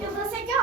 Eu vou secar.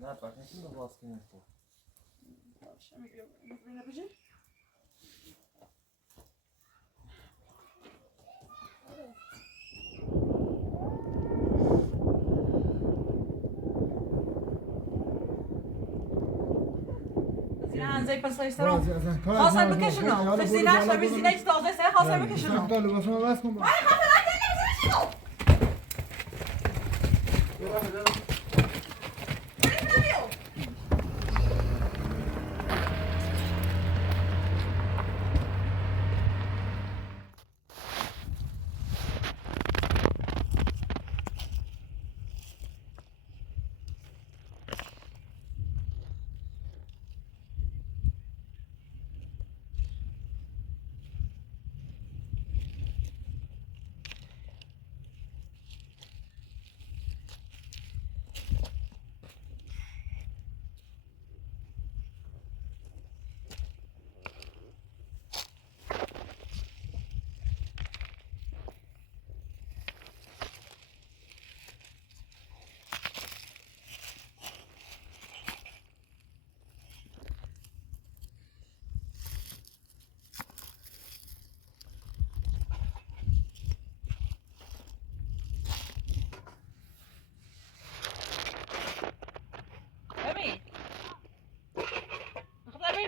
Ne yaparsın şimdi baskın yapıyor. زي پسایشترو خواستم بکشونم فسیلش و بیزینه که تازه سر خواستم بکشونم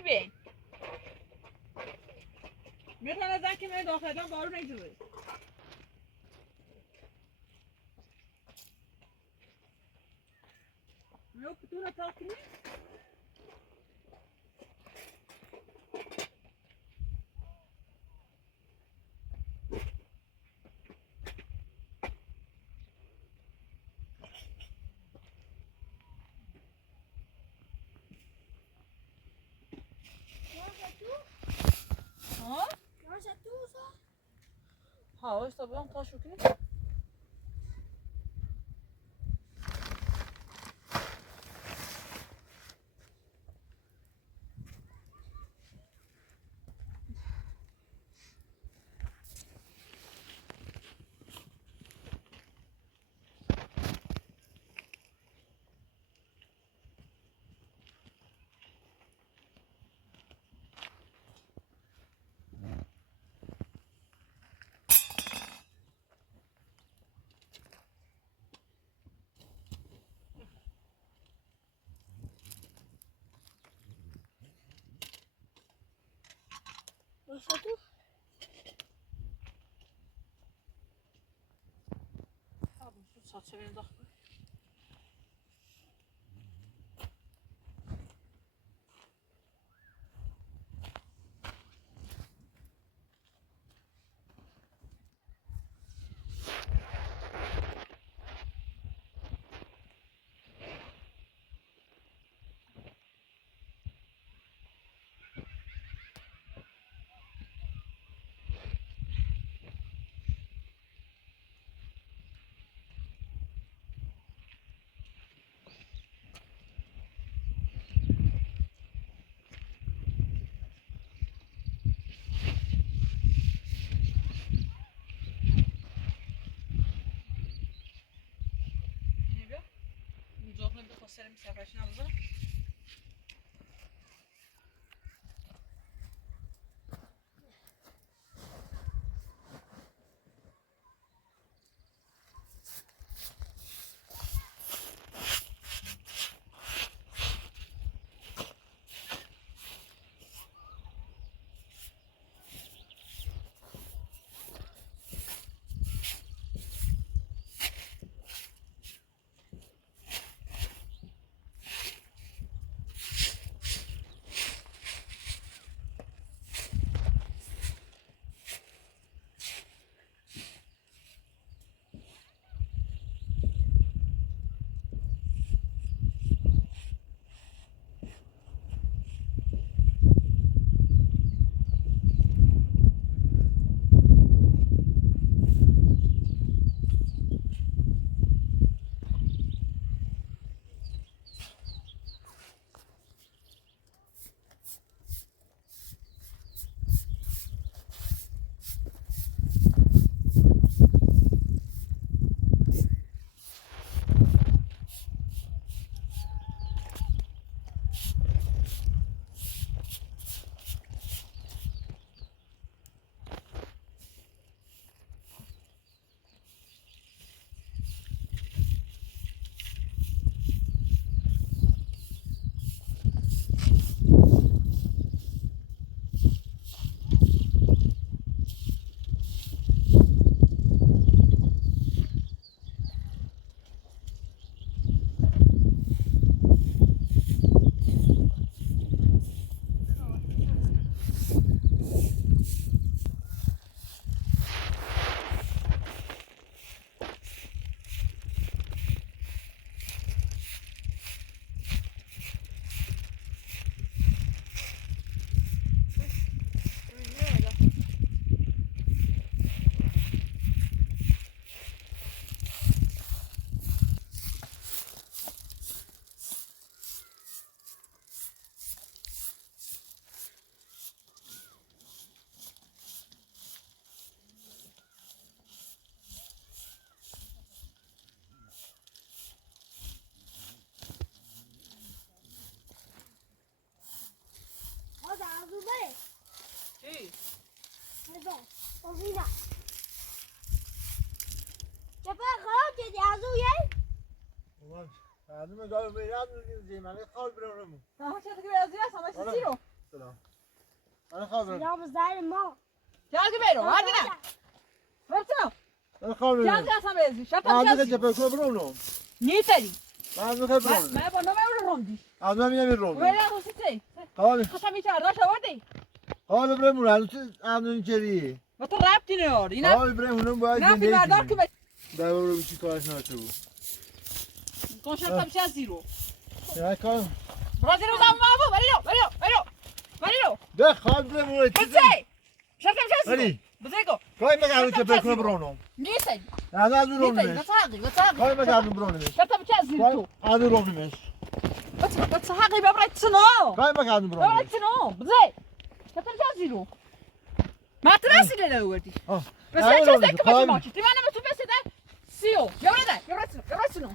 ببین میتونم از که من داخل دارم بارو نگذاری yok bütün atakını ها está bom, tá achando Başladı. Abi şu saçı beni takma. خسرم سفرش نبوده. Ozina. Çapa kal dedi azuye. Ulan adımı da böyle yazmayayım. Hani kal bir onu mu? Tamam çatı gibi yazıyor ama siz zero. Selam. Hani kal bir. Yalnız değilim ma. Gel gibi hadi ne? Bıraksana. Hani kal bir. Gel sana benziyor. Şapka Adımı da biraz. cephe koy bir onu. Niye teri? Adımı kal bir onu. Ben bana mı öyle Adımı yine bir onu. Böyle olsun şey. Kal. Kasam içeride aşağı değil. Kal bir onu. Adımı içeriye. Batı rap dinliyor. Yine Kal bir onu bu ay. ne yapayım ben dar küme. Davul bir şey karşına açıyor. Konşapta bir şey zero. Ya kal. Brazil uzan mı bu? Varilo. De kal bir onu. Bıçay. Şapka bir şey zero. Hadi. Bıçayko. Koy me adımı cephe koy bir onu. Niye sen? Ya da adımı onu. Niye sen? Gatağın. Koy me adımı bir onu. Şapka bir şey zero. Koy adımı onu. Gatağın ben bıraksana. Koy me adımı Ben onu. bıraksana. Bıçay. Şapka bir şey zero. Ma trasi le verdi. Ah. Mas sai c'è sta come faccio? Ti vanno tu pensi da? Sio. Yavrasın.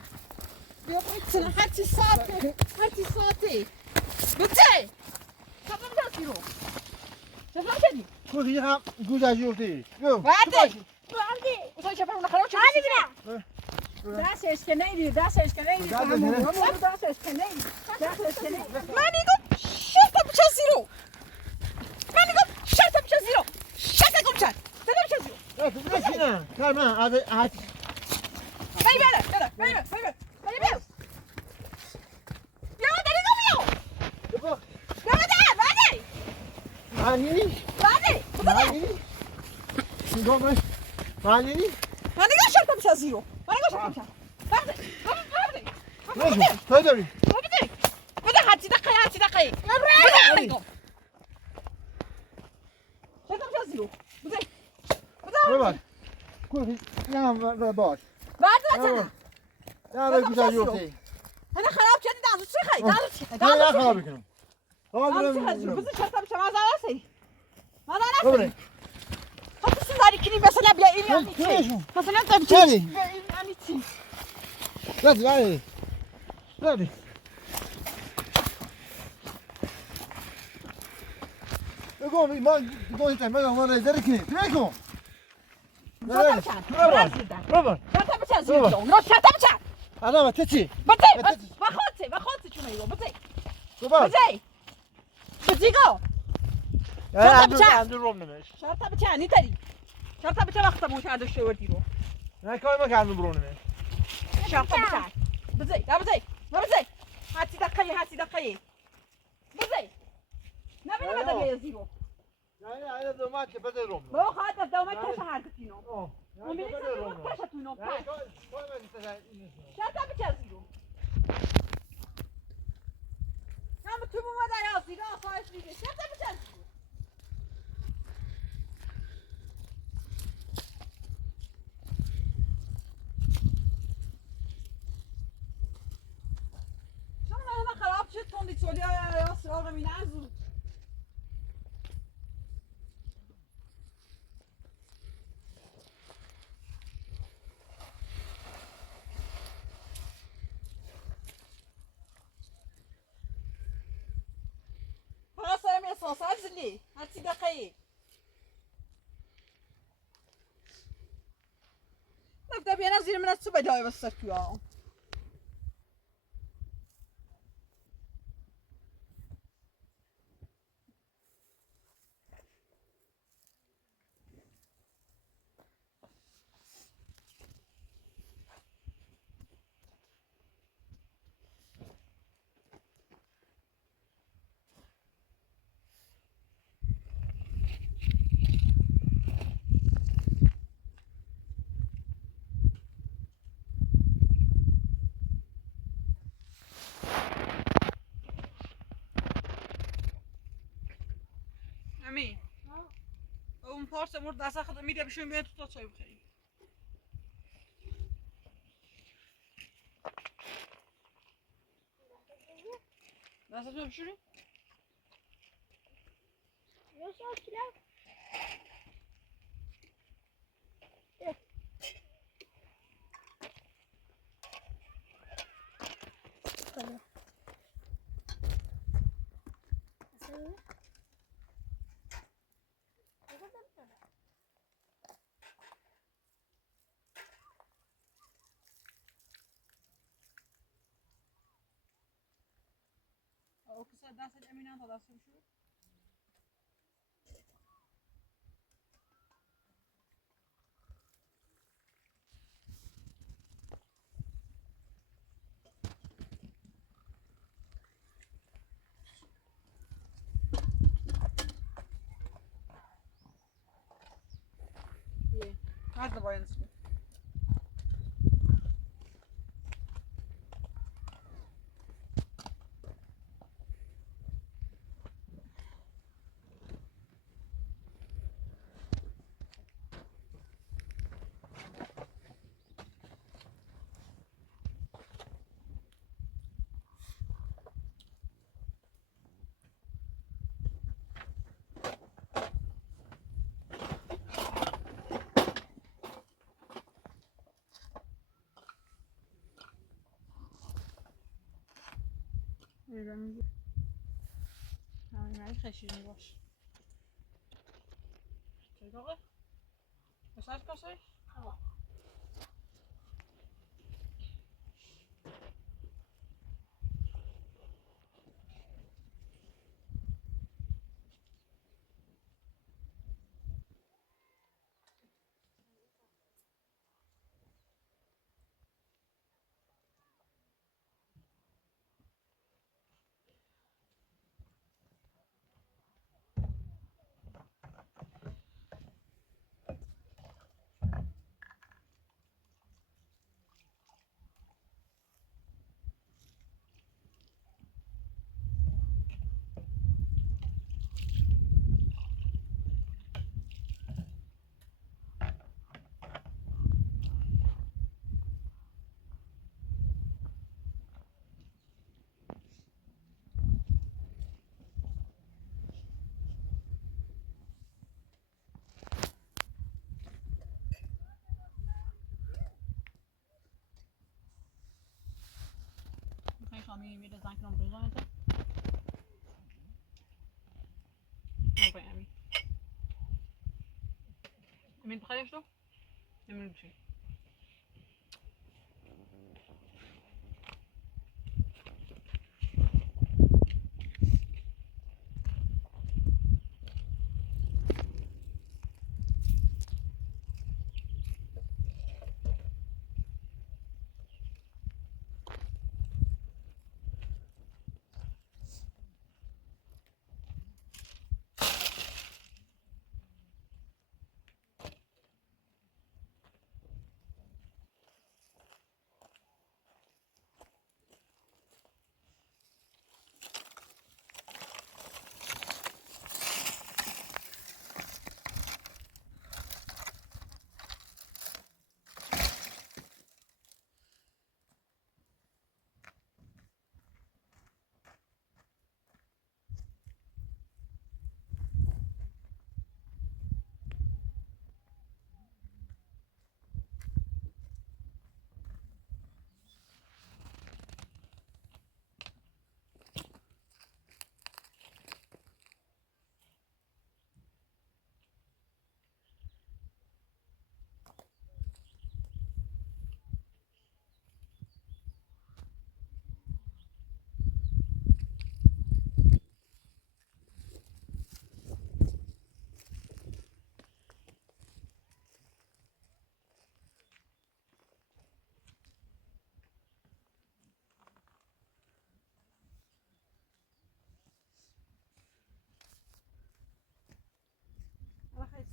Hadi saati. Bitti. Tamam da Sio. Şafak seni. Koy ya güzel yok değil. Yok. Hadi. Hadi. Usan şafak ona kadar çok. Hadi bile. Daha ses keneydi. Daha ses keneydi. Daha ses keneydi. Manigo. Şata bir şey Sio. Manigo. Şata bir şey Sio. Şata kumçar. Şata bir şey Sio. Ya kızım şuna. Kalma hadi. Vai bene. Ya deli komuyor. Yapma. Hadi. Anneni. Hadi. Bu da ne? Anneni. Şunu Anneni. Hadi gel şarkı bir şey zero. Hadi gel şarkı bir şey. Hadi. Ne? Söyle bir. Hadi. Bu da hadi dakika. Hadi. Şarkı bir şey zero. Bu da. Ne var? Koy. Ya bak. Verdi sana. Ya da güzel yok değil. Hani harap kendi daha çıkay. Ne ya abi canım? Hadi. Bizim şarkı bir şey mazara sei. Mazara Dobre. sei. Kapısınlar ikini mesela bile evin içi. Kapısınlar da bir şey. Hadi. Evin içi. Hadi. Hadi. بگو من بگو انت من نظر کی بگو شرطه بچن برو شرطه بچن زیرو نه شرطه بچن انا تچی بطي بخوتي شو نيجو بطي بابا بطي جو عندو روم نمیش شرطه بچن نیتری شرطه بچن وقت موش هذا الشيء وديرو نه کاری ما کردم برو نمیش شرطه بچن بطي لا بطي ما بطي هاتي دقيقة بطي نبي نبدا يزيرو نه نه دو ما که بده روم بو خاطر دوما كشهر كتينو اوه ومن يسمى كشتونو نه کاری شرطه بچن زيرو هم تو بومد یا زیرا خواهش میگه شرطه بچن زیرو شما خراب شد کندیسیونر یا سراغ مینه زود خلاص دارم یه ساساج زلی هرچی دقیقی نبدأ بينا زين من السبع داي بس سكوا امين اون پارس مورد دست خود میده بشون بیاد تو چای بخری دستتو بشوری Yaşa kiler. Tamam. او کسا دست امینان تا دست بشوری هذا باين اسمه ایرانی همین خشیری باش چه داغه؟ بساعت کاسه؟ میره زنگ کنم بزنم تو. اوکی امی. من تخيل شو؟ من شيء.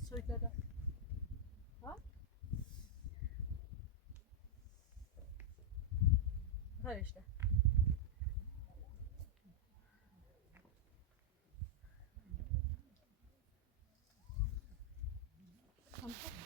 Söyledi. Ha? Hayır işte. Tamam.